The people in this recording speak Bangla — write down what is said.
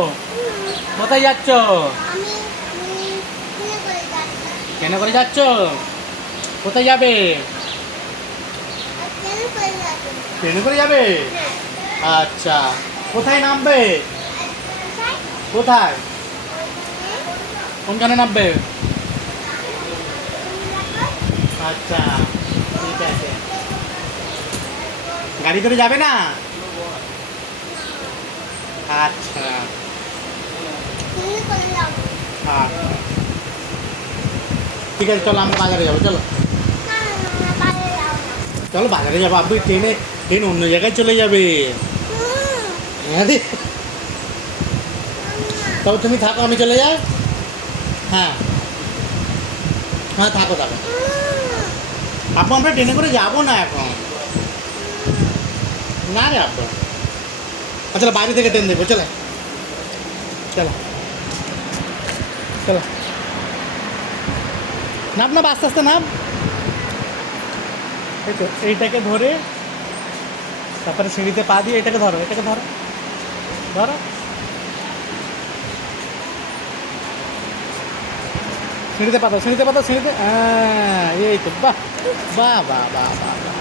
ও কোথায় যাচ্ছ? ট্রেনে করে যাচ্ছ? কোথায় যাবে? ট্রেনে করে যাবে? আচ্ছা, কোথায় নামবে? কোথায়, কোনখানে নামবে? আচ্ছা, ঠিক আছে। গাড়ি করে যাবে না? আচ্ছা, হ্যাঁ, ঠিক আছে, চলো আমরা বাজারে যাবো। চলো চলো বাজারে যাবো। আপনি ট্রেন অন্য জায়গায় চলে যাবে। হ্যাঁ রে, তবে তুমি থাকো, আমি চলে যাই। হ্যাঁ হ্যাঁ, থাকো থাকো। আপু আমরা ট্রেনে করে যাবো না এখন। না রে আপু, আচ্ছা বাইরে থেকে ট্রেন দেখবো। চলে চলো চলো, নাম নাম আস্তে আস্তে নাম। এই তো এইটাকে ধরে তারপরে সিঁড়িতে পা দিয়ে এটাকে ধরো, এটাকে ধরো, ধরো। সিঁড়িতে পাতাও, সিঁড়িতে পাতাও, সিঁড়িতে, হ্যাঁ এই তো, বাহ বাহ বাহ বাহ বাহ বাহ।